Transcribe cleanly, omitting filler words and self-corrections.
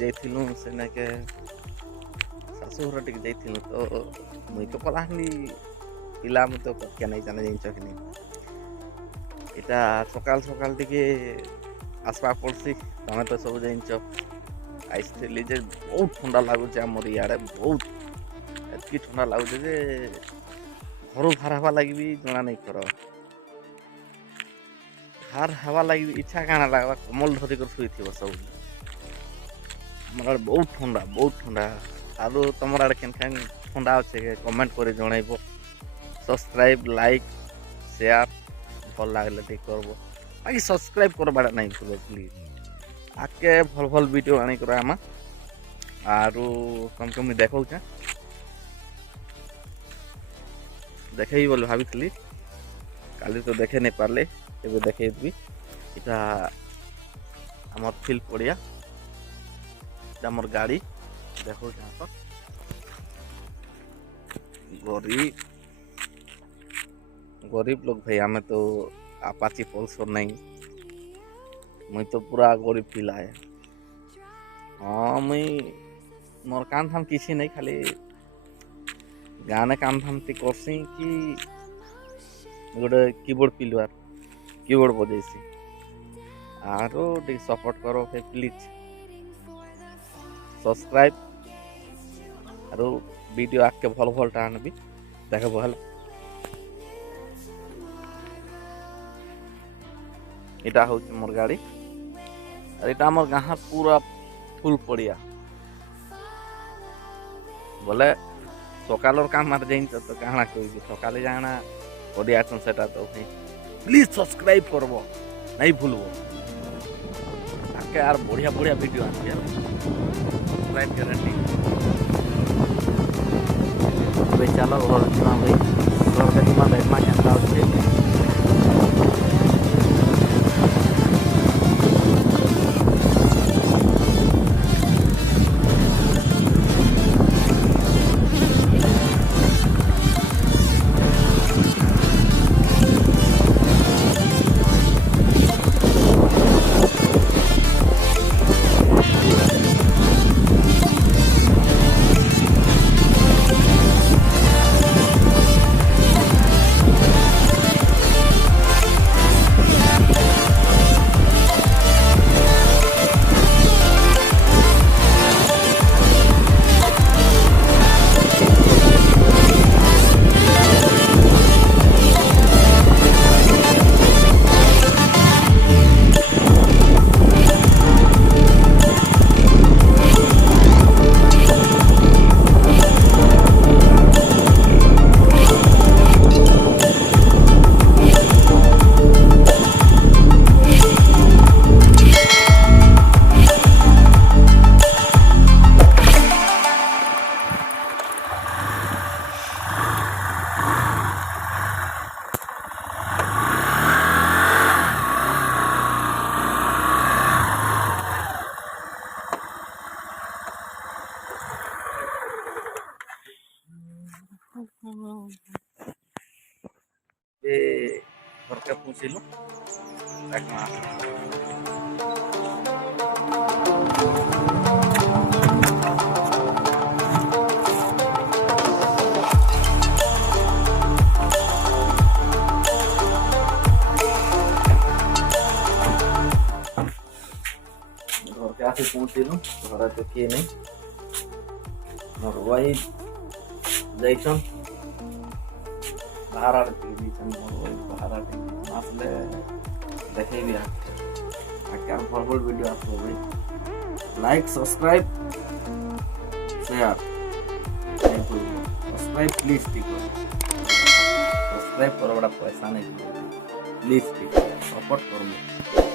ଯାଇଥିଲୁ ସେନାକେ ଶାଶୁଘର ଟିକେ ଯାଇଥିଲୁ ତ ମୁଇଁ ତ କଲାହାଣ୍ଡି ପିଲା ମୁଁ ତ କଟକିଆ ନାଇଁ ଜାନେ ଜାଣିଛ କି ନାଇଁ ଏଇଟା ସକାଳ ସକାଳ ଟିକେ ଆସବା ପଡ଼ସି ତମେ ତ ସବୁ ଜାଣିଛ ଆସିଥିଲି ଯେ ବହୁତ ଥଣ୍ଡା ଲାଗୁଛି ଆମର ଇଆଡ଼େ ବହୁତ ଏତିକି ଥଣ୍ଡା ଲାଗୁଛି ଯେ ଘରୁ ବାହାର ହେବା ଲାଗି ବି ଜଣା ନାଇଁ କର ବାହାର ହେବା ଲାଗି ବି ଇଚ୍ଛା କାଣା ଲାଗ୍ବା କମଲ ଧରିକରି ଶୋଇଥିବ ସବୁ ଆମର ଆଡ଼େ ବହୁତ ଥଣ୍ଡା ଆରୁ ତମର ଆଡ଼େ କେନ୍ ଥଣ୍ଡା ଅଛେ କମେଣ୍ଟ କରି ଜଣାଇବ ସବସ୍କ୍ରାଇବ୍ ଲାଇକ୍ ସେୟାର ଭଲ ଲାଗିଲେ ଟିକେ କରବ ବାକି ସବସ୍କ୍ରାଇବ୍ କରବାଟା ନାଇଁ ଭୁଲ ପ୍ଲିଜ୍ ଆଗକେ ଭଲ ଭଲ ଭିଡ଼ିଓ ଆଣିକର ଆମା ଆରୁ ତମକୁ ମୁଇଁ ଦେଖଉଛେ ଦେଖେଇବି ବୋଲି ଭାବିଥିଲି କାଲି ତ ଦେଖେଇ ନାଇଁ ପାରିଲେ ଏବେ ଦେଖେଇବି ଏଇଟା ଆମର ଫିଲ୍ଡ ପଡ଼ିଆ এটা আমার গাড়ি দেখো তো गरीब लोग भाई आमे तो आपाची पल्सर नहीं मुई तो पूरा गरीब पिला है हाँ मुई मोर काम धाम किसी नहीं खाली गाने काम धाम ती करसी कि गोटे कीबोर्ड पिलुआर कीबोर्ड बजेसी आरो टी सपोर्ट करो भाई प्लीज सब्सक्राइब आरो वीडियो आके भल भल टाण भी देख भल इटा हूँ मोर गाड़ी और इटा मोर गाँ पूरा फुल पड़िया बोले सकाल काम मार जाइन तो कहाँ कह सकाले जाना पड़िया सेटा तो भाई प्लीज सब्सक्राइब करब नहीं भूलब आके यार बढ़िया बढ़िया वीडियो आने सब्सक्राइब गारंटी चलो घर जीवा भाई घर के जीवा देखमा केनता होचे घर के पूछिलु घर के आसी पहुँचलु घर तो किए नहीं मोर वाइफ जाइछन बाहर आड़े मोर वाइफ बाहर आड़े आसले देखेबी आके भल भल वीडियो आसबो भाई like subscribe share subscribe please ठीक सब्सक्राइब करो बड़ा पैसा नहीं प्लीज ठीक सपोर्ट करो